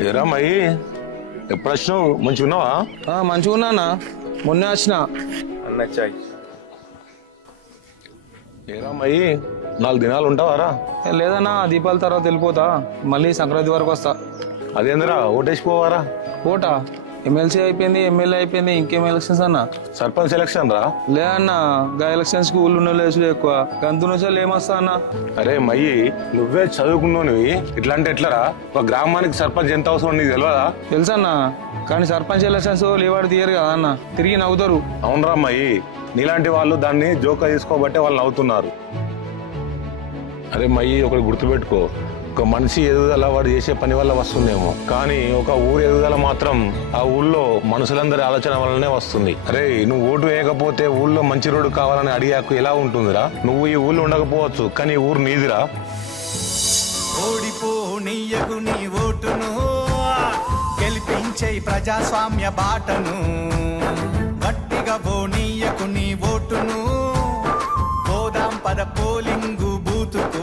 ఏరా మయి ఎప్పుడు వచ్చినావు మంచిగా ఉన్నావా? మంచిగా ఉన్నానా, మొన్నే వచ్చిన. అన్నచ్చాయి ఏరా మయి 4 దినాలు ఉంటావారా? లేదన్నా, దీపాల తర్వాత వెళ్ళిపోతా, మళ్ళీ సంక్రాంతి వరకు వస్తా. అదేందిరా ఓటేసిపోవారా? ఓటా? ఎమ్మెల్సీ అయిపోయింది, ఎమ్మెల్యే అయిపోయింది, ఇంకేం ఎలక్షన్స్ అన్నా? సర్పంచ్ ఎలక్షన్ రా. లేదన్నా, గా ఎలక్షన్స్ కి ఊళ్ళు ఉన్న లేసులు ఎక్కువ, గంతు నుంచి ఏమొస్తా అన్నా? అరే మయి నువ్వే చదువుకున్నావు, ఇట్లా అంటే ఎట్లరా? ఒక గ్రామానికి సర్పంచ్ ఎంత అవసరం నీకు తెలియదా? తెలుసన్నా, కానీ సర్పంచ్ ఎలక్షన్స్ లేవాడు తీయరు కదా అన్న, తిరిగి నవ్వుతారు. అవునరా మయి, నీలాంటి వాళ్ళు దాన్ని జోకా తీసుకోబట్టే వాళ్ళు నవ్వుతున్నారు. అరే మయి ఒకటి గుర్తుపెట్టుకో, ఒక మనిషి ఎదుగుదల వాడు చేసే పని వల్ల వస్తుందేమో, కానీ ఒక ఊరు ఎదుగుదల మాత్రం ఆ ఊళ్ళో మనుషులందరి ఆలోచన వల్లనే వస్తుంది. అరే నువ్వు ఓటు వేయకపోతే ఊళ్ళో మంచి రోడ్డు కావాలని అడిగాకు ఎలా ఉంటుందిరా? నువ్వు ఈ ఊళ్ళో ఉండకపోవచ్చు, కానీ ఈ ఊరు నీదిరా. ఓడిపో నీయకు నీ ఓటును, గెలిపించే ప్రజాస్వామ్య బాటను. గట్టిగా ఓ నీయకు నీ ఓటును, పోదాం పద పోలింగు బూతుకు.